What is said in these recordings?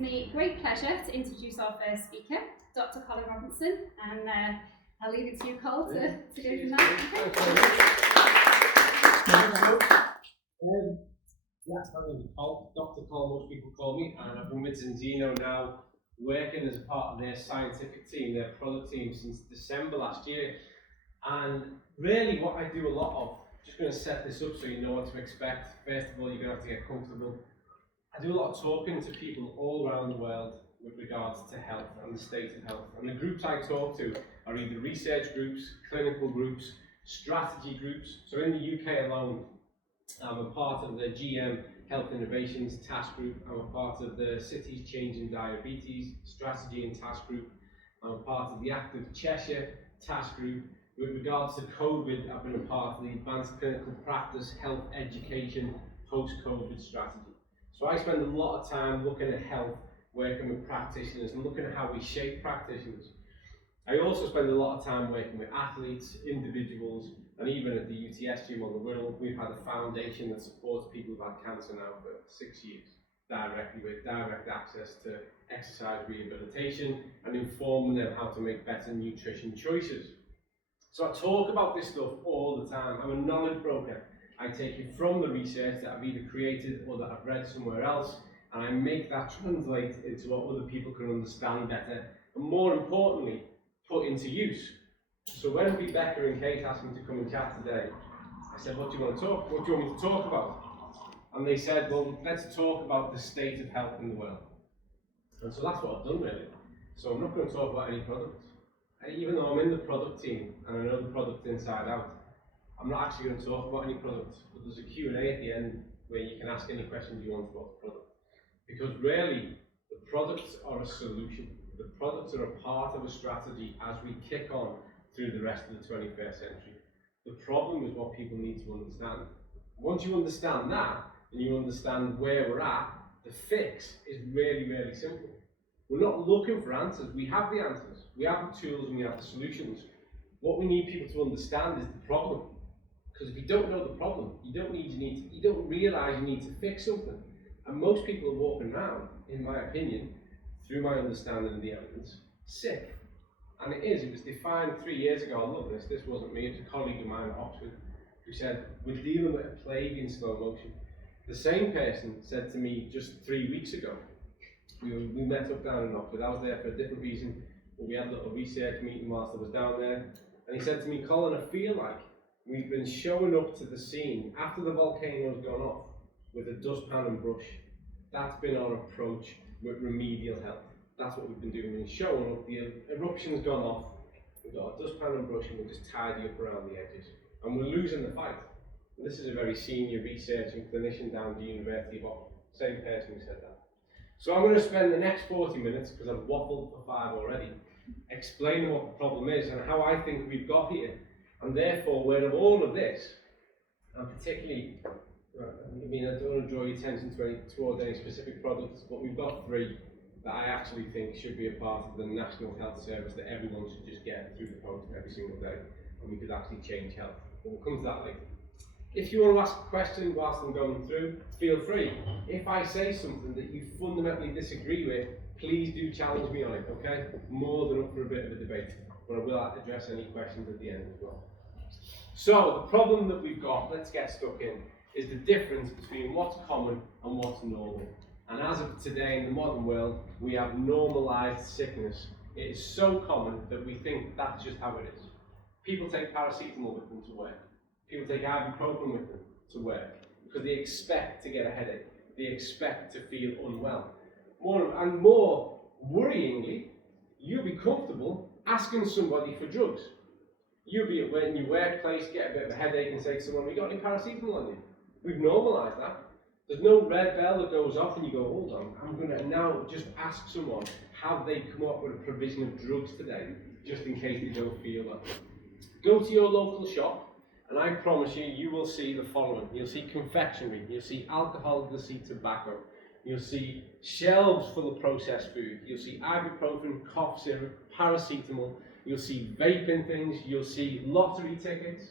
Me great pleasure to introduce our first speaker, Dr. Colin Robinson, and I'll leave it to you, Cole, to go from that. Yes, my name is Cole, Dr. Cole, most people call me, and I've been with Enzino now, working as a part of their scientific team, their product team, since December last year. And really what I do a lot of, just going to set this up so you know what to expect. First of all, you're going to have to get comfortable. I do a lot of talking to people all around the world with regards to health and the state of health. And the groups I talk to are either research groups, clinical groups, strategy groups. So in the UK alone, I'm a part of the GM Health Innovations Task Group. I'm a part of the Cities Changing Diabetes Strategy and Task Group. I'm a part of the Active Cheshire Task Group. With regards to COVID, I've been a part of the Advanced Clinical Practice Health Education Post-COVID Strategy. So I spend a lot of time looking at health, working with practitioners and looking at how we shape practitioners. I also spend a lot of time working with athletes, individuals, and even at the UTS gym on the Wirral, we've had a foundation that supports people who've had cancer now for 6 years, directly with direct access to exercise rehabilitation and informing them how to make better nutrition choices. So I talk about this stuff all the time. I'm a knowledge broker. I take it from the research that I've either created or that I've read somewhere else, and I make that translate into what other people can understand better, and more importantly, put into use. So when Rebecca and Kate asked me to come and chat today, I said, what do you want me to talk about? And they said, well, let's talk about the state of health in the world. And so that's what I've done really. So I'm not going to talk about any products. Even though I'm in the product team and I know the product inside out, I'm not actually going to talk about any products, but there's a Q&A at the end where you can ask any questions you want about the product. Because really, the products are a solution. The products are a part of a strategy as we kick on through the rest of the 21st century. The problem is what people need to understand. Once you understand that, and you understand where we're at, the fix is really, really simple. We're not looking for answers. We have the answers. We have the tools and we have the solutions. What we need people to understand is the problem. Because if you don't know the problem, you don't realise you need to fix something. And most people are walking around, in my opinion, through my understanding of the evidence, sick. And it was defined 3 years ago. I love this. This wasn't me. It's a colleague of mine at Oxford who said, we're dealing with a plague in slow motion. The same person said to me just 3 weeks ago, we met up down in Oxford. I was there for a different reason, but we had a little research meeting whilst I was down there. And he said to me, Colin, I feel like we've been showing up to the scene after the volcano's gone off with a dustpan and brush. That's been our approach with remedial health. That's what we've been doing. We've been showing up, the eruption's gone off, we've got a dustpan and brush and we'll just tidy up around the edges. And we're losing the fight. And this is a very senior researching clinician down at the University of Oxford. Same person who said that. So I'm going to spend the next 40 minutes, because I've waffled for 5 already, explaining what the problem is and how I think we've got here. And therefore, where of all of this, and particularly, I don't want to draw your attention towards any specific products, but we've got 3 that I actually think should be a part of the National Health Service that everyone should just get through the post every single day, and we could actually change health. But we'll come to that later. If you want to ask a question whilst I'm going through, feel free. If I say something that you fundamentally disagree with, please do challenge me on it, okay? More than up for a bit of a debate, but I will address any questions at the end as well. So, the problem that we've got, let's get stuck in, is the difference between what's common and what's normal. And as of today in the modern world, we have normalized sickness. It is so common that we think that's just how it is. People take paracetamol with them to work. People take ibuprofen with them to work because they expect to get a headache. They expect to feel unwell. More worryingly, you'll be comfortable asking somebody for drugs. You'll be in your workplace, get a bit of a headache and say to someone, we got any paracetamol on you? We've normalised that. There's no red bell that goes off and you go, hold on, I'm going to now just ask someone, have they come up with a provision of drugs today, just in case they don't feel that. Go to your local shop, and I promise you, you will see the following. You'll see confectionery, you'll see alcohol, you'll see tobacco, you'll see shelves full of processed food, you'll see ibuprofen, cough syrup, paracetamol, you'll see vaping things, you'll see lottery tickets.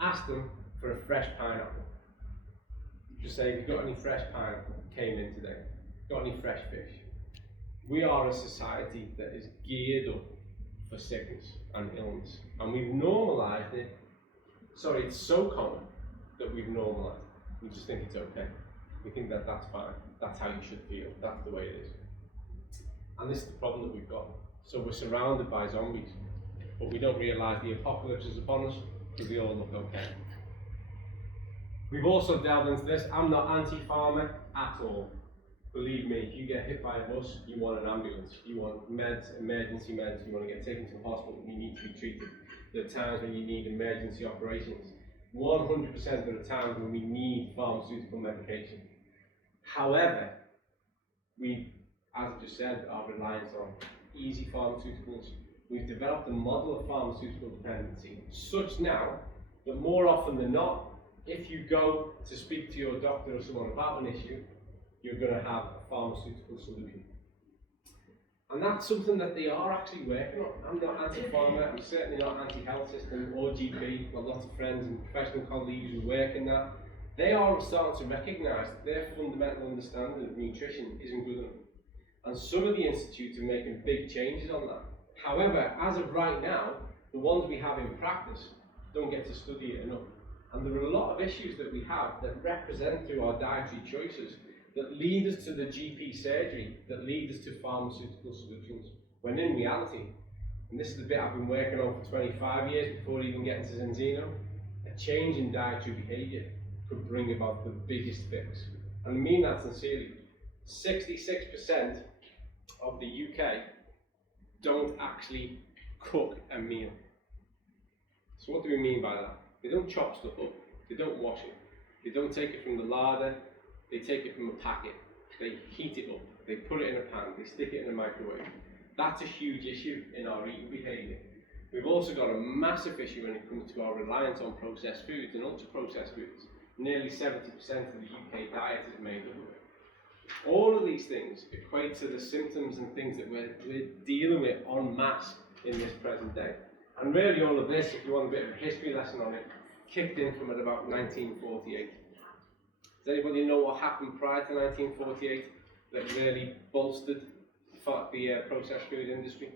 Ask them for a fresh pineapple. Just say, have you got any fresh pineapple? Came in today. Got any fresh fish? we are a society that is geared up for sickness and illness, and we've normalised it. Sorry, it's so common that we've normalised it. We just think it's okay. We think that that's fine. That's how you should feel. That's the way it is. And this is the problem that we've got. So we're surrounded by zombies, but we don't realise the apocalypse is upon us because we all look okay. We've also delved into this. I'm not anti-pharma at all. Believe me, if you get hit by a bus, you want an ambulance, you want meds, emergency meds, you want to get taken to hospital, you need to be treated. There are times when you need emergency operations. 100% there are times when we need pharmaceutical medication. However, we, as I just said, are reliant on easy pharmaceuticals. We've developed a model of pharmaceutical dependency, such now that more often than not, if you go to speak to your doctor or someone about an issue, you're going to have a pharmaceutical solution. And that's something that they are actually working on. I'm not anti-pharma, I'm certainly not anti-health system or GP. I've got lots of friends and professional colleagues who work in that. They are starting to recognise that their fundamental understanding of nutrition isn't good enough. And some of the institutes are making big changes on that. However, as of right now, the ones we have in practice don't get to study it enough. And there are a lot of issues that we have that represent through our dietary choices that lead us to the GP surgery, that lead us to pharmaceutical solutions, when in reality, and this is the bit I've been working on for 25 years before even getting to Zenzino, a change in dietary behaviour could bring about the biggest fix. And I mean that sincerely. 66% of the UK don't actually cook a meal. So what do we mean by that? They don't chop stuff up, they don't wash it, they don't take it from the larder, they take it from a packet, they heat it up, they put it in a pan, they stick it in a microwave. That's a huge issue in our eating behaviour. We've also got a massive issue when it comes to our reliance on processed foods and ultra-processed foods. Nearly 70% of the UK diet is made up of it. All of these things equate to the symptoms and things that we're dealing with en masse in this present day. And really all of this, if you want a bit of a history lesson on it, kicked in from at about 1948. Does anybody know what happened prior to 1948 that really bolstered the processed food industry?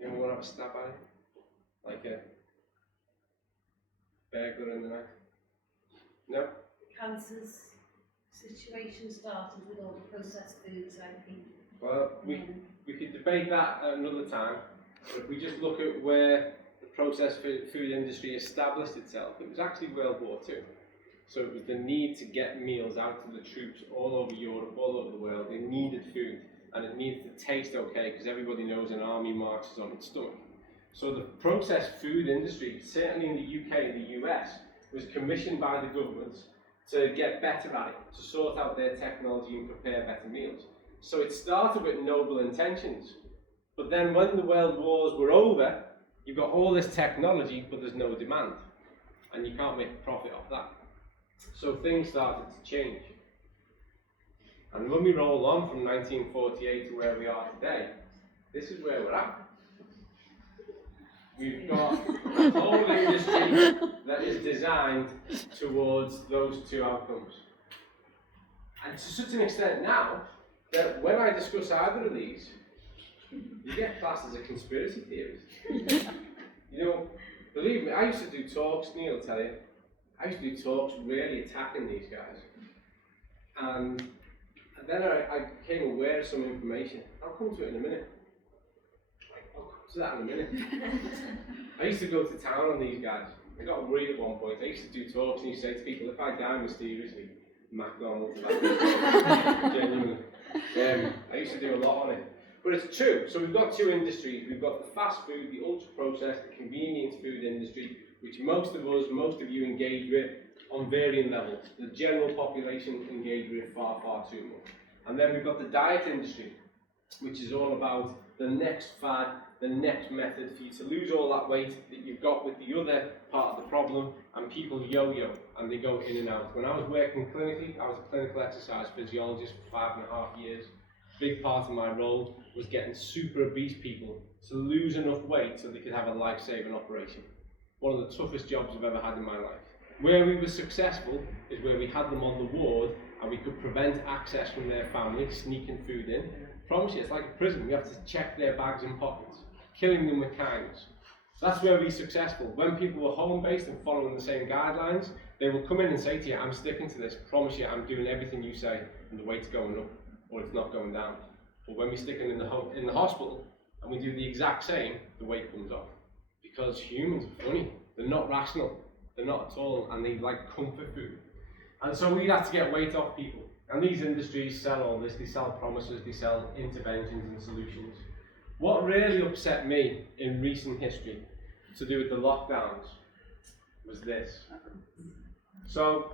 Anyone want to have a stab at it? Like a burglar in the night? No? Cancer's situation started with all the processed foods, I think. Well, we could debate that at another time. But if we just look at where the processed food industry established itself, it was actually World War II. So it was the need to get meals out to the troops all over Europe, all over the world. They needed food, and it needed to taste okay, because everybody knows an army marches on its stomach. So the processed food industry, certainly in the UK and the US, was commissioned by the governments to get better at it, to sort out their technology and prepare better meals. So it started with noble intentions. But then when the world wars were over, you've got all this technology, but there's no demand. And you can't make a profit off that. So things started to change. And when we roll on from 1948 to where we are today, this is where we're at. We've got a whole industry that is designed towards those two outcomes. And to such an extent now, that when I discuss either of these, you get classed as a conspiracy theorist. You know, believe me, I used to do talks, Neil will tell you, I used to do talks really attacking these guys. And then I became aware of some information. I'll come to it in a minute. I'll come to that in a minute. I used to go to town on these guys. I got worried at one point. I used to do talks and you say to people, if I die mysteriously, McDonald's, genuinely. I used to do a lot on it. But it's true. So we've got two industries. We've got the fast food, the ultra-processed, the convenience food industry, which most of us, most of you engage with on varying levels. The general population engage with far, far too much. And then we've got the diet industry, which is all about the next fad, the next method for you to lose all that weight that you've got with the other part of the problem, and people yo-yo, and they go in and out. When I was working clinically, I was a clinical exercise physiologist for 5.5 years. Big part of my role was getting super obese people to lose enough weight so they could have a life-saving operation. One of the toughest jobs I've ever had in my life. Where we were successful is where we had them on the ward and we could prevent access from their family, sneaking food in, promise you, it's like a prison. We have to check their bags and pockets, killing them with kindness. That's where we're successful. When people were home-based and following the same guidelines, they will come in and say to you, I'm sticking to this, promise you I'm doing everything you say, and the weight's going up, or it's not going down. But when we stick them in the hospital, and we do the exact same, the weight comes off. Because humans are funny. They're not rational. They're not at all, and they like comfort food. And so we have to get weight off people. And these industries sell all this. They sell promises, they sell interventions and solutions. What really upset me in recent history to do with the lockdowns was this. So,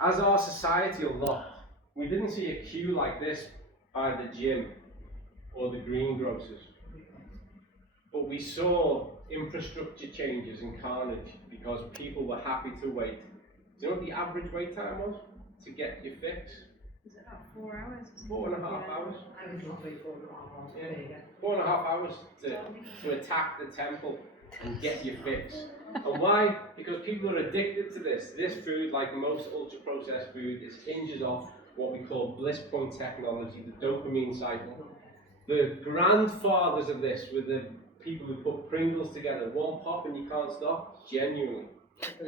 as our society unlocked, we didn't see a queue like this by the gym or the greengrocers. But we saw infrastructure changes and carnage because people were happy to wait. Do you know what the average wait time was to get your fix? Is it about 4 hours? 4.5 hours. I was roughly 4.5 hours. Yeah. 4.5 hours to attack the temple and get your fix. And why? Because people are addicted to this. This food, like most ultra-processed food, hinges off what we call bliss point technology, the dopamine cycle. The grandfathers of this were the people who put Pringles together, one pop and you can't stop, genuinely.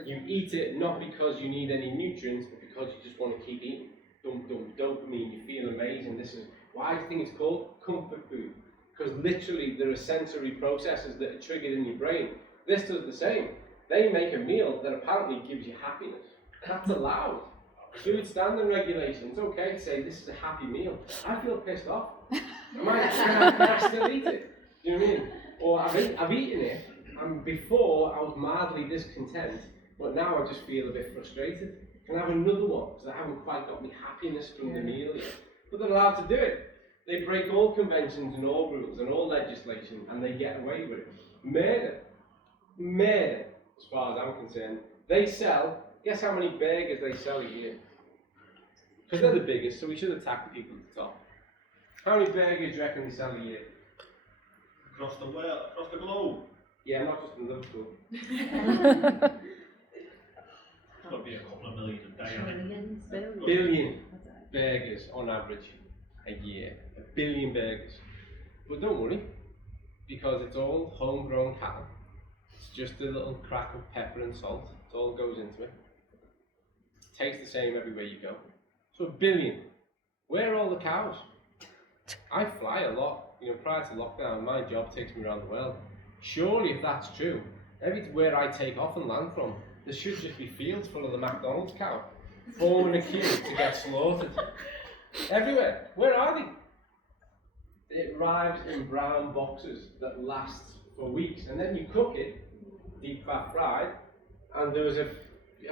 You eat it not because you need any nutrients, but because you just want to keep eating. Dopamine, you feel amazing. This is why I think it's called comfort food. Because literally there are sensory processes that are triggered in your brain. This does the same. They make a meal that apparently gives you happiness. That's allowed. Food standard regulation, it's okay to say this is a happy meal. I feel pissed off. Can I still eat it? Do you know what I mean? Or I've eaten it, and before I was mildly discontent, but now I just feel a bit frustrated. Can I have another one? Because I haven't quite got my happiness from the meal yet. But they're allowed to do it. They break all conventions and all rules and all legislation, and they get away with it. Murder, as far as I'm concerned. They sell, guess how many burgers they sell a year? Because they're the biggest, so we should attack the people at the top. How many burgers do you reckon they sell a year? Across the world, across the globe. Yeah, not just in Liverpool. It's got to be a couple of million a day, I think. Billion burgers on average a year. 1 billion burgers. But don't worry, because it's all homegrown cattle. It's just a little crack of pepper and salt. It all goes into it. It tastes the same everywhere you go. So 1 billion. Where are all the cows? I fly a lot. You know, prior to lockdown, my job takes me around the world. Surely, if that's true, everywhere I take off and land from, there should just be fields full of the McDonald's cow, forming a queue to get slaughtered. Everywhere. Where are they? It arrives in brown boxes that last for weeks, and then you cook it, deep fat fried. And there was a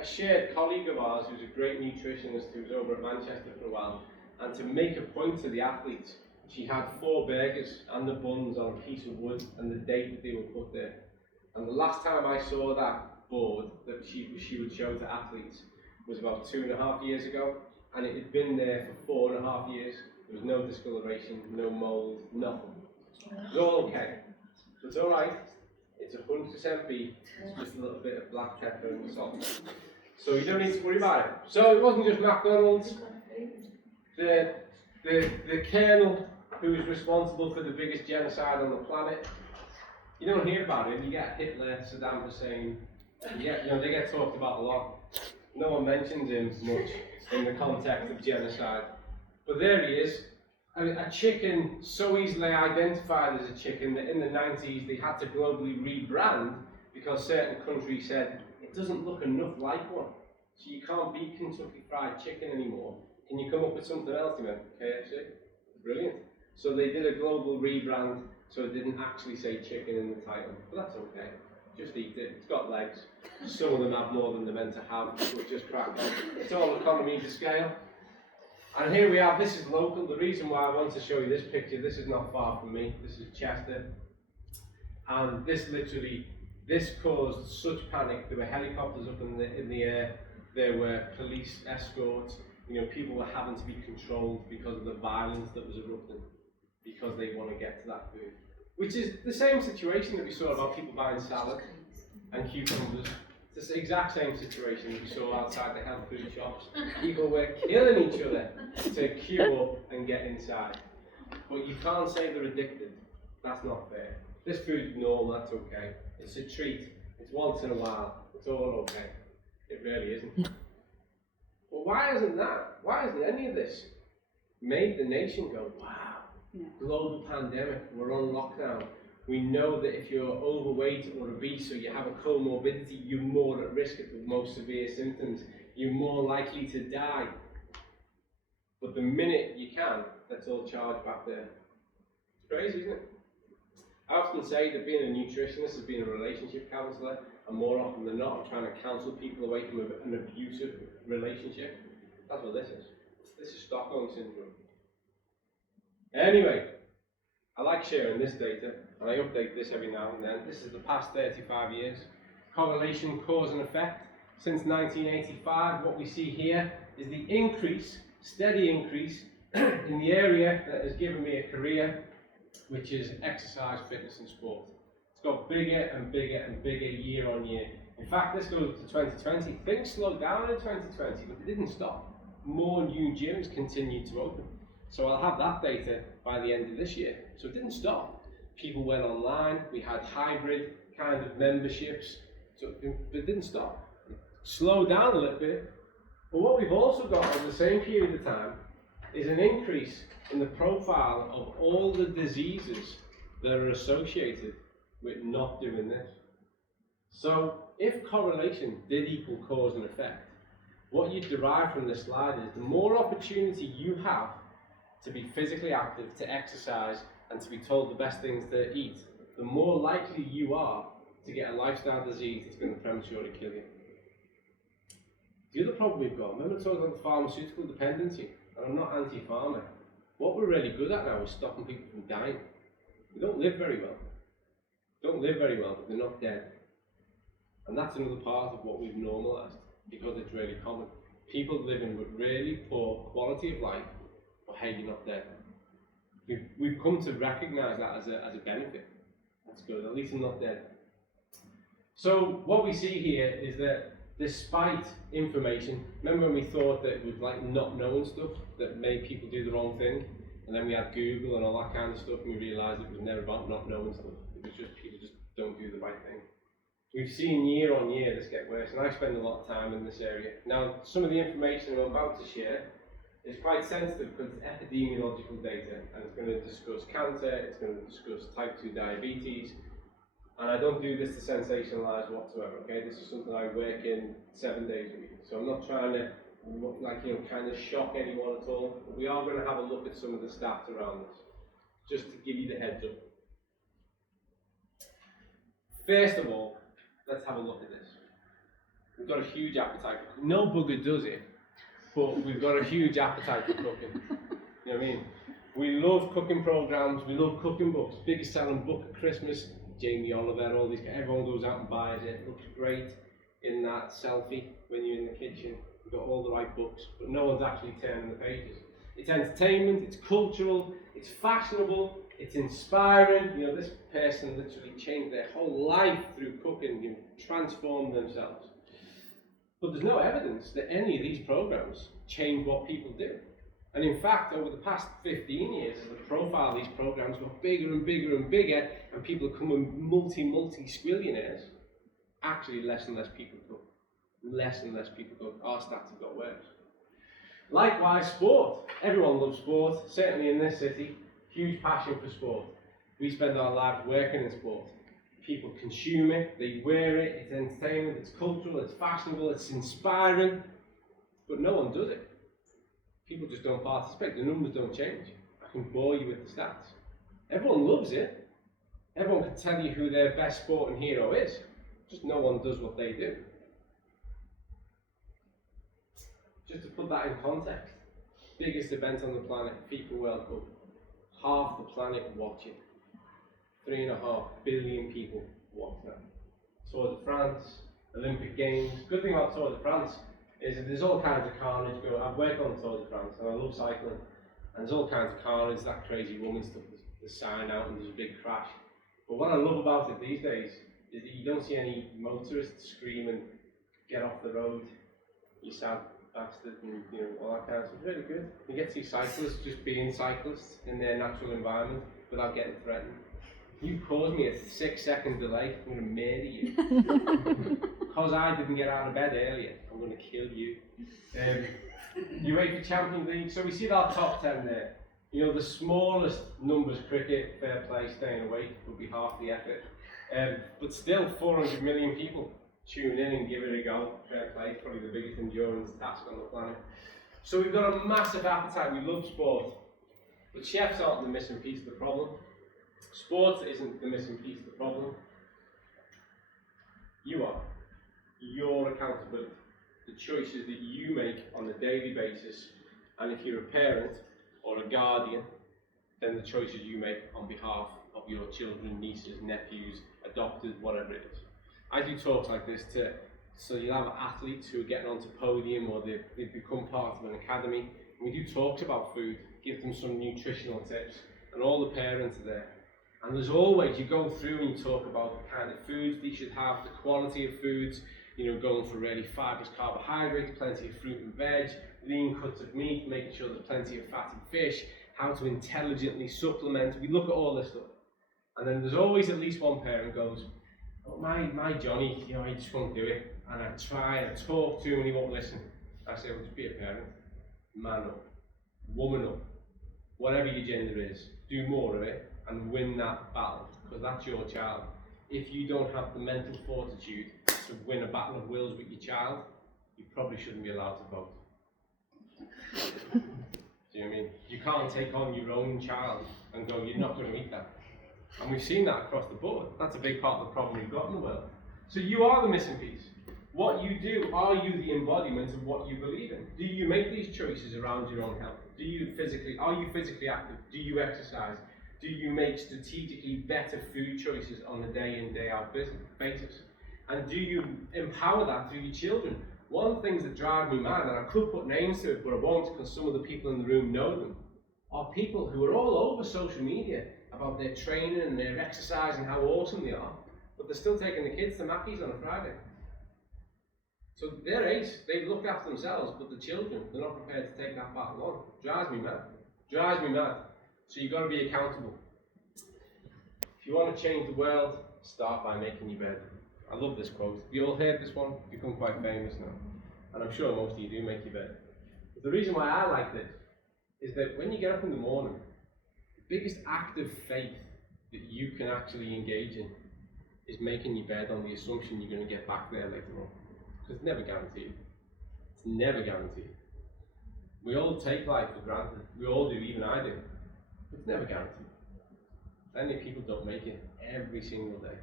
shared colleague of ours who's a great nutritionist who was over at Manchester for a while, and to make a point to the athletes, she had 4 burgers and the buns on a piece of wood and the date that they were put there. And the last time I saw that board that she would show to athletes was about 2.5 years ago, and it had been there for 4.5 years. There was no discoloration, no mould, nothing. It was all okay. So it's alright. It's 100% beef. It's just a little bit of black pepper and salt. So you don't need to worry about it. So it wasn't just McDonald's. The colonel who was responsible for the biggest genocide on the planet, you don't hear about him. You get Hitler, Saddam Hussein, they get talked about a lot. No one mentions him much in the context of genocide. But there he is, a chicken so easily identified as a chicken that in the 90s they had to globally rebrand because certain countries said it doesn't look enough like one. So you can't be Kentucky Fried Chicken anymore. Can you come up with something else? You meant KFC? Brilliant. So they did a global rebrand so it didn't actually say chicken in the title. But that's okay. Just eat it. It's got legs. Some of them have more than they're meant to have, but just crack on. It's all economy to scale. And here we have, this is local. The reason why I want to show you this picture, this is not far from me. This is Chester. And this caused such panic. There were helicopters up in the air. There were police escorts. You know, people were having to be controlled because of the violence that was erupting, because they want to get to that food. Which is the same situation that we saw about people buying salad and cucumbers. It's the exact same situation that we saw outside the health food shops. People were killing each other to queue up and get inside. But you can't say they're addicted. That's not fair. This food's normal, that's okay. It's a treat. It's once in a while. It's all okay. It really isn't. Well, why isn't that? Why isn't any of this made the nation go, wow, global pandemic, we're on lockdown. We know that if you're overweight or obese or you have a comorbidity, you're more at risk of the most severe symptoms. You're more likely to die. But the minute you can, let's all charge back there. It's crazy, isn't it? I often say that being a nutritionist has been a relationship counsellor, and more often than not, I'm trying to counsel people away from an abusive relationship. That's what this is. This is Stockholm Syndrome. Anyway, I like sharing this data, and I update this every now and then. This is the past 35 years. Correlation, cause and effect. Since 1985, what we see here is the increase, steady increase, in the area that has given me a career, which is exercise, fitness and sport. It's got bigger and bigger and bigger year on year. In fact, this goes to 2020. Things slowed down in 2020, but they didn't stop. More new gyms continued to open. So I'll have that data by the end of this year. So it didn't stop. People went online, we had hybrid kind of memberships, so it didn't stop. It slowed down a little bit. But what we've also got over the same period of time is an increase in the profile of all the diseases that are associated with not doing this. So if correlation did equal cause and effect, what you derive from this slide is the more opportunity you have to be physically active, to exercise, and to be told the best things to eat, the more likely you are to get a lifestyle disease that's going to prematurely kill you. The other problem we've got, remember talking about the pharmaceutical dependency, and I'm not anti-pharma. What we're really good at now is stopping people from dying. We don't live very well. Don't live very well, but they're not dead. And that's another part of what we've normalised, because it's really common. People living with really poor quality of life, but hey, you're not dead. We've come to recognise that as a benefit. That's good, at least I'm not dead. So what we see here is that despite information, remember when we thought that it was like not knowing stuff that made people do the wrong thing? And then we had Google and all that kind of stuff, and we realised it was never about not knowing stuff. It was just people just don't do the right thing. We've seen year on year this get worse, and I spend a lot of time in this area. Now, some of the information I'm about to share is quite sensitive because it's epidemiological data, and it's going to discuss cancer, it's going to discuss type 2 diabetes, and I don't do this to sensationalise whatsoever, okay? This is something I work in 7 days a week, so I'm not trying to, kind of shock anyone at all. But we are going to have a look at some of the stats around this, just to give you the heads up. First of all, let's have a look at this. We've got a huge appetite for cooking. No bugger does it, but we've got a huge appetite for cooking. You know what I mean? We love cooking programs, we love cooking books. Biggest selling book at Christmas, Jamie Oliver, all these guys. Everyone goes out and buys it. It looks great in that selfie when you're in the kitchen. We've got all the right books, but no one's actually turning the pages. It's entertainment, it's cultural, it's fashionable, it's inspiring. You know, this person literally changed their whole life through cooking, you know, transformed themselves. But there's no evidence that any of these programs change what people do. And in fact, over the past 15 years, as the profile of these programs got bigger and bigger and bigger, and people are becoming multi-squillionaires, actually less and less people cook. Less and less people cook. Our stats have got worse. Likewise, sport. Everyone loves sport, certainly in this city. Huge passion for sport. We spend our lives working in sport. People consume it, they wear it, it's entertainment, it's cultural, it's fashionable, it's inspiring, but no one does it. People just don't participate, the numbers don't change. I can bore you with the stats. Everyone loves it. Everyone can tell you who their best sporting hero is, just no one does what they do. Just to put that in context, biggest event on the planet, FIFA World Cup. Half the planet watch it. 3.5 billion people watch that. Tour de France, Olympic Games. Good thing about Tour de France is that there's all kinds of carnage going. I've worked on Tour de France and I love cycling. And there's all kinds of carnage, that crazy woman stuff, the sign out and there's a big crash. But what I love about it these days is that you don't see any motorists screaming, get off the road, you sad bastard and all that kind of stuff. Really good. You get to see cyclists just being cyclists in their natural environment without getting threatened. You caused me a 6-second delay, I'm going to murder you. Because I didn't get out of bed earlier, I'm going to kill you. UEFA Champions League, so we see our top 10 there. The smallest numbers, cricket, fair play, staying awake, would be half the effort. But still, 400 million people tune in and give it a go. Fair play, it's probably the biggest endurance task on the planet. So we've got a massive appetite, we love sport. But chefs aren't the missing piece of the problem. Sports isn't the missing piece of the problem. You are. Your accountability. The choices that you make on a daily basis. And if you're a parent or a guardian, then the choices you make on behalf of your children, nieces, nephews, adopted, whatever it is. I do talks like this so you'll have athletes who are getting onto podium or they've become part of an academy. And we do talks about food, give them some nutritional tips, and all the parents are there. And there's always, you go through and you talk about the kind of foods that you should have, the quality of foods, going for really fibrous carbohydrates, plenty of fruit and veg, lean cuts of meat, making sure there's plenty of fatty fish, how to intelligently supplement. We look at all this stuff. And then there's always at least one parent goes, oh, my Johnny, he just won't do it. And I try and talk to him and he won't listen. I say, well, just be a parent. Man up, woman up, whatever your gender is, do more of it and win that battle, because that's your child. If you don't have the mental fortitude to win a battle of wills with your child, you probably shouldn't be allowed to vote. Do you know what I mean? You can't take on your own child and go, you're not going to eat that. And we've seen that across the board. That's a big part of the problem we've got in the world. So you are the missing piece. What you do, are you the embodiment of what you believe in? Do you make these choices around your own health? Are you physically active? Do you exercise? Do you make strategically better food choices on a day in, day out basis? And do you empower that through your children? One of the things that drive me mad, and I could put names to it, but I won't because some of the people in the room know them, are people who are all over social media about their training and their exercise and how awesome they are, but they're still taking the kids to Mackey's on a Friday. So they're ace, they've looked after themselves, but the children, they're not prepared to take that battle on. Drives me mad. Drives me mad. So you've got to be accountable. If you want to change the world, start by making your bed. I love this quote. You all heard this one? It's become quite famous now. And I'm sure most of you do make your bed. But the reason why I like this is that when you get up in the morning, the biggest act of faith that you can actually engage in is making your bed on the assumption you're going to get back there later on. Because it's never guaranteed. It's never guaranteed. We all take life for granted. We all do, even I do. It's never guaranteed. Plenty of people don't make it every single day.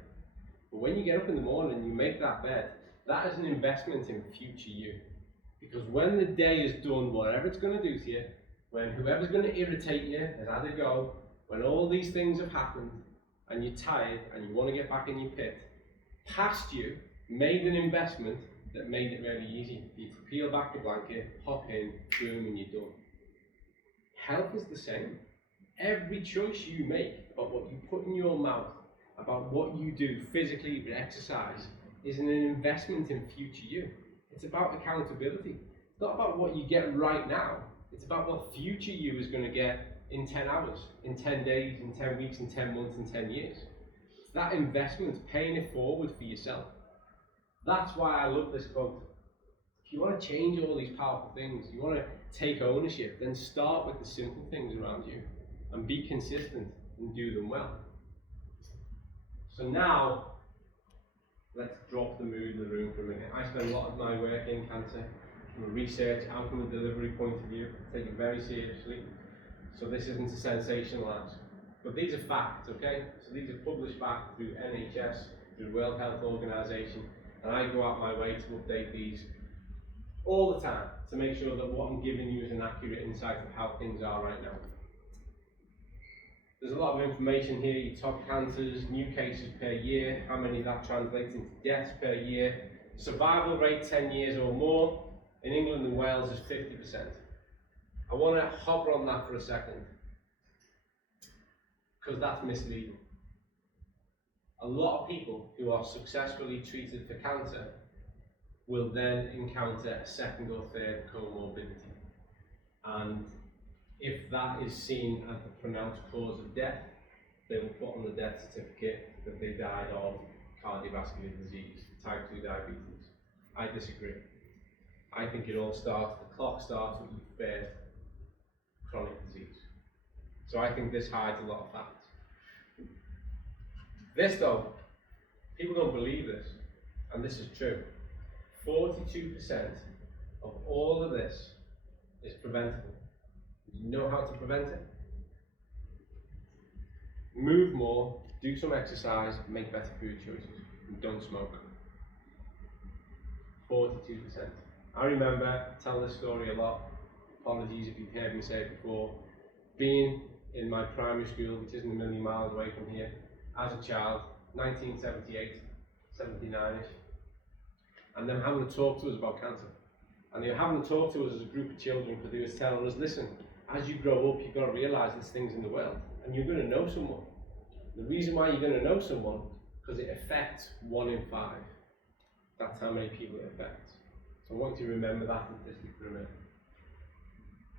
But when you get up in the morning and you make that bed, that is an investment in future you. Because when the day is done, whatever it's going to do to you, when whoever's going to irritate you has had a go, when all these things have happened, and you're tired and you want to get back in your pit, past you made an investment that made it really easy for you to peel back the blanket, hop in, boom, and you're done. Health is the same. Every choice you make about what you put in your mouth, about what you do physically with exercise, is an investment in future you. It's about accountability. It's not about what you get right now. It's about what future you is going to get in 10 hours, in 10 days, in 10 weeks, in 10 months, in 10 years. It's that investment, paying it forward for yourself. That's why I love this quote. If you want to change all these powerful things, you want to take ownership, then start with the simple things around you and be consistent and do them well. So now, let's drop the mood in the room for a minute. I spend a lot of my work in cancer from a research and from a delivery point of view. I take it very seriously. So this isn't a sensationalise. But these are facts, okay? So these are published facts through NHS, through World Health Organization, and I go out my way to update these all the time to make sure that what I'm giving you is an accurate insight of how things are right now. There's a lot of information here, your top cancers, new cases per year, how many that translates into deaths per year. Survival rate 10 years or more in England and Wales is 50%. I want to hover on that for a second, because that's misleading. A lot of people who are successfully treated for cancer will then encounter a second or third comorbidity. And if that is seen as the pronounced cause of death, they will put on the death certificate that they died of cardiovascular disease, type 2 diabetes. I disagree. I think it all starts, the clock starts with your first chronic disease. So I think this hides a lot of facts. This though, people don't believe this, and this is true. 42% of all of this is preventable. You know how to prevent it? Move more, do some exercise, make better food choices, and don't smoke. 42%. I remember, I tell this story a lot, apologies if you've heard me say it before, being in my primary school, which isn't a million miles away from here, as a child, 1978, 79ish, and them having to talk to us about cancer. And they were having to talk to us as a group of children because they were telling us, listen, as you grow up, you've got to realise there's things in the world, and you're going to know someone. The reason why you're going to know someone, because it affects 1 in 5. That's how many people it affects. So I want you to remember that statistic for a minute.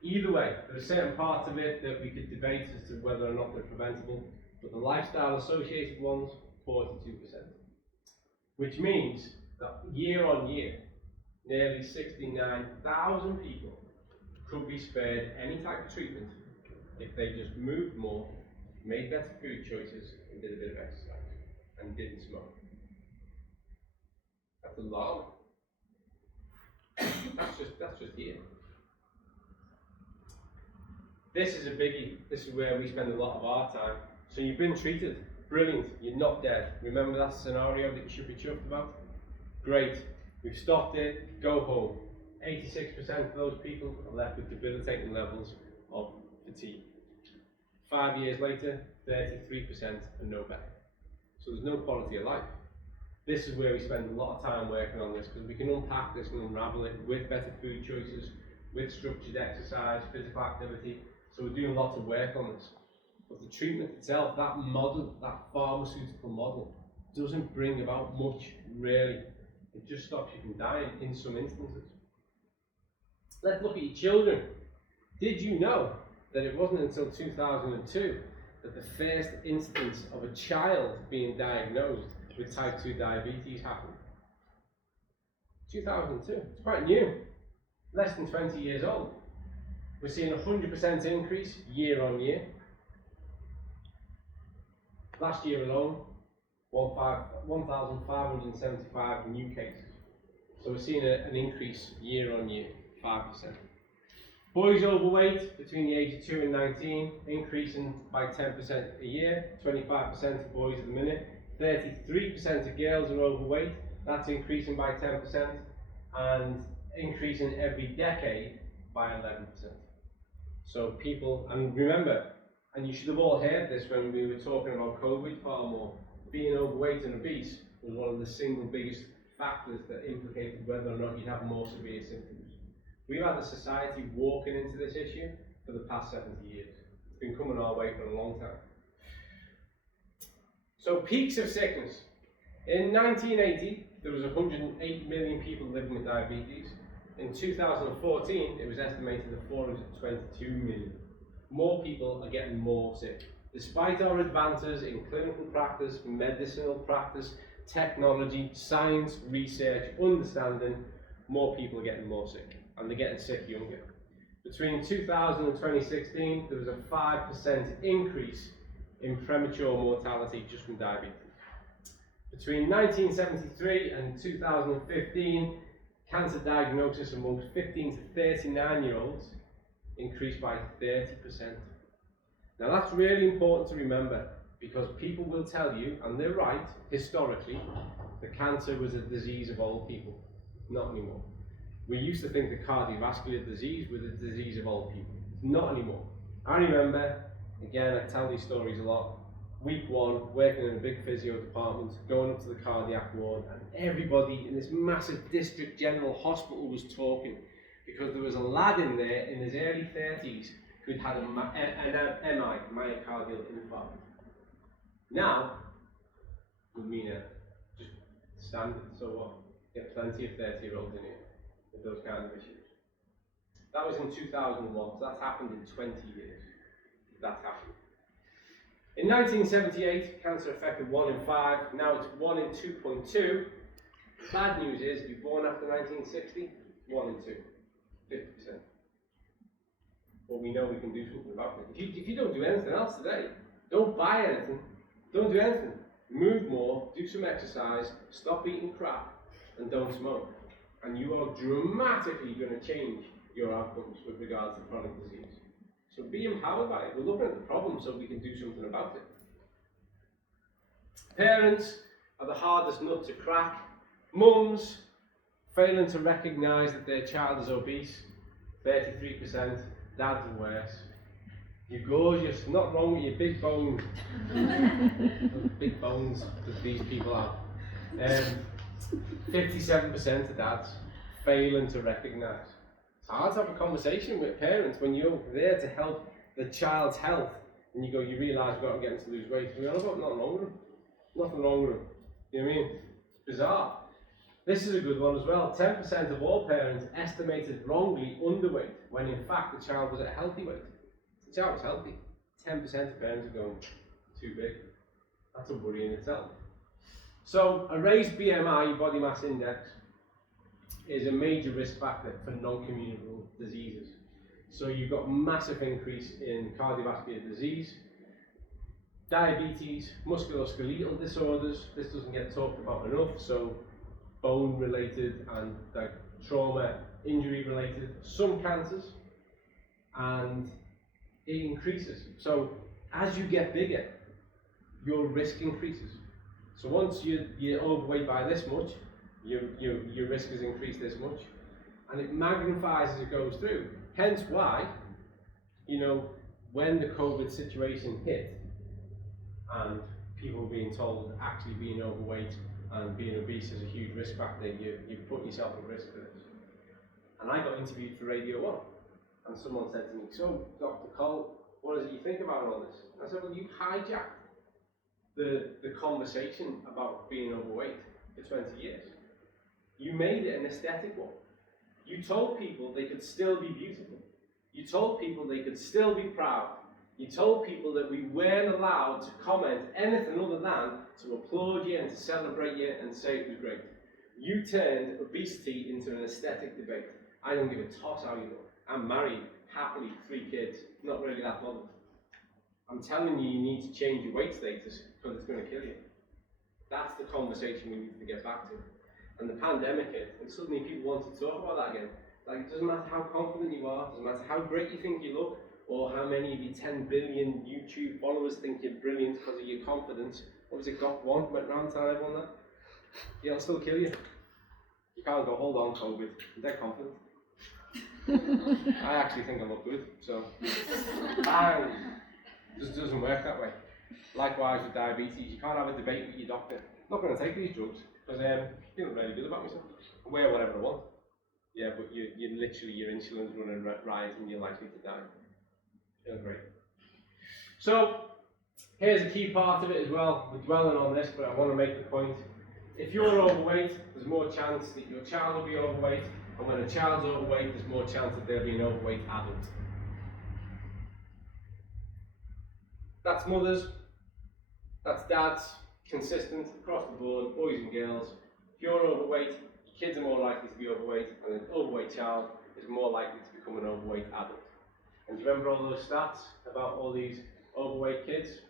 Either way, there are certain parts of it that we could debate as to whether or not they're preventable, but the lifestyle associated ones, 42%. Which means that year on year, nearly 69,000 people could be spared any type of treatment if they just moved more, made better food choices, and did a bit of exercise, and didn't smoke. That's a lot. That's just here. This is a biggie. This is where we spend a lot of our time. So you've been treated. Brilliant. You're not dead. Remember that scenario that you should be chuffed about? Great. We've stopped it. Go home. 86% of those people are left with debilitating levels of fatigue. 5 years later, 33% are no better. So there's no quality of life. This is where we spend a lot of time working on this, because we can unpack this and unravel it with better food choices, with structured exercise, physical activity. So we're doing lots of work on this. But the treatment itself, that model, that pharmaceutical model, doesn't bring about much, really. It just stops you from dying in some instances. Let's look at your children. Did you know that it wasn't until 2002 that the first instance of a child being diagnosed with type 2 diabetes happened? 2002. It's quite new. Less than 20 years old. We're seeing a 100% increase year on year. Last year alone, 1,575 new cases. So we're seeing an increase year on year, 5%. Boys overweight between the age of 2 and 19, increasing by 10% a year, 25% of boys at the minute. 33% of girls are overweight, that's increasing by 10%, and increasing every decade by 11%. So people, and remember, and you should have all heard this when we were talking about COVID far more, being overweight and obese was one of the single biggest factors that implicated whether or not you'd have more severe symptoms. We've had a society walking into this issue for the past 70 years. It's been coming our way for a long time. So peaks of sickness. In 1980, there was 108 million people living with diabetes. In 2014, it was estimated at 422 million. More people are getting more sick. Despite our advances in clinical practice, medicinal practice, technology, science, research, understanding, more people are getting more sick, and they're getting sick younger. Between 2000 and 2016, there was a 5% increase in premature mortality just from diabetes. Between 1973 and 2015, cancer diagnosis amongst 15 to 39-year-olds increased by 30%. Now that's really important to remember, because people will tell you, and they're right, historically, that cancer was a disease of old people. Not anymore. We used to think that cardiovascular disease was a disease of old people. Not anymore. I remember, again, I tell these stories a lot, week 1, working in a big physio department, going up to the cardiac ward, and everybody in this massive district general hospital was talking, because there was a lad in there in his early 30s who'd had an MI, myocardial infarct. Now, just standard, so what? Get plenty of 30-year-olds in here with those kind of issues. That was in 2001, so that's happened in 20 years. That's happened. In 1978, cancer affected 1 in 5, now it's 1 in 2.2. Bad news is, if you're born after 1960, 1 in 2, 50%. But we know we can do something about it. If you don't do anything else today, don't buy anything, don't do anything. Move more, do some exercise, stop eating crap, and don't smoke. And you are dramatically going to change your outcomes with regards to chronic disease. So be empowered by it. We're looking at the problem so we can do something about it. Parents are the hardest nut to crack. Mums failing to recognise that their child is obese, 33%. Dads are worse. You're gorgeous, not wrong with your big bones. Big bones that these people have. 57% of dads failing to recognise. It's hard to have a conversation with parents when you're there to help the child's health and you realise we've got to get them to lose weight. We're not nothing wrong with them. Nothing wrong with them. You know what I mean? It's bizarre. This is a good one as well. 10% of all parents estimated wrongly underweight when in fact the child was at a healthy weight. The child was healthy. 10% of parents are going too big. That's a worry in itself. So a raised BMI, your body mass index, is a major risk factor for non-communicable diseases. So you've got massive increase in cardiovascular disease, diabetes, musculoskeletal disorders. This doesn't get talked about enough. So bone related and like trauma, injury related, some cancers, and it increases. So as you get bigger, your risk increases. So once you're overweight by this much, your risk has increased this much, and it magnifies as it goes through. Hence why, when the COVID situation hit, and people were being told actually being overweight and being obese is a huge risk factor, you put yourself at risk for this. And I got interviewed for Radio 1, and someone said to me, "So, Dr. Cole, what is it you think about all this?" I said, "Well, you hijacked the conversation about being overweight for 20 years. You made it an aesthetic one. You told people they could still be beautiful. You told people they could still be proud. You told people that we weren't allowed to comment anything other than to applaud you and to celebrate you and say it was great. You turned obesity into an aesthetic debate. I don't give a toss how you look. I'm married, happily, 3 kids, not really that bothered. I'm telling you, you need to change your weight status because it's going to kill you." That's the conversation we need to get back to. And the pandemic hit, and suddenly people want to talk about that again. Like, it doesn't matter how confident you are, it doesn't matter how great you think you look, or how many of your 10 billion YouTube followers think you're brilliant because of your confidence. What was it, Got1 went round telling everyone that? Yeah, it'll still kill you. You can't go, "Hold on, COVID, I'm dead confident." I actually think I look good, so bang! It just doesn't work that way. Likewise with diabetes, you can't have a debate with your doctor. "I'm not going to take these drugs because I feel really good about myself. I wear whatever I want." Yeah, but you literally, your insulin's running riot and you're likely to die. Feels great. So, here's a key part of it as well. We're dwelling on this, but I want to make the point. If you're overweight, there's more chance that your child will be overweight, and when a child's overweight, there's more chance that they'll be an overweight adult. That's mothers, that's dads, consistent across the board, boys and girls. If you're overweight, your kids are more likely to be overweight, and an overweight child is more likely to become an overweight adult. And do you remember all those stats about all these overweight kids?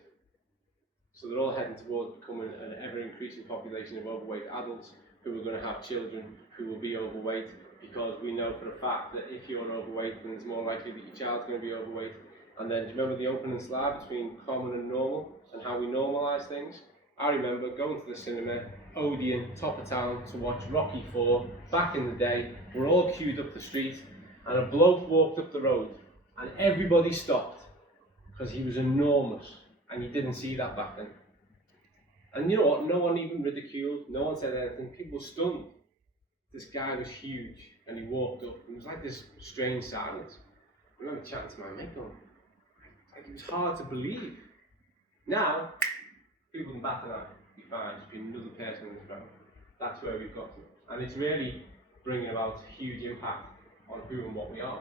So they're all heading towards becoming an ever-increasing population of overweight adults who are going to have children who will be overweight, because we know for a fact that if you're overweight, then it's more likely that your child's going to be overweight. And then, do you remember the opening slide between common and normal, and how we normalise things? I remember going to the cinema, Odeon, top of town, to watch Rocky IV back in the day. We're all queued up the street, and a bloke walked up the road, and everybody stopped, because he was enormous, and you didn't see that back then. And you know what? No one even ridiculed, no one said anything. People were stunned. This guy was huge, and he walked up, and it was like this strange silence. I remember chatting to my mate going, it was hard to believe. Now, people can bat an eye, be fine, just be another person in the crowd. That's where we've got to. and it's really bringing about a huge impact on who and what we are.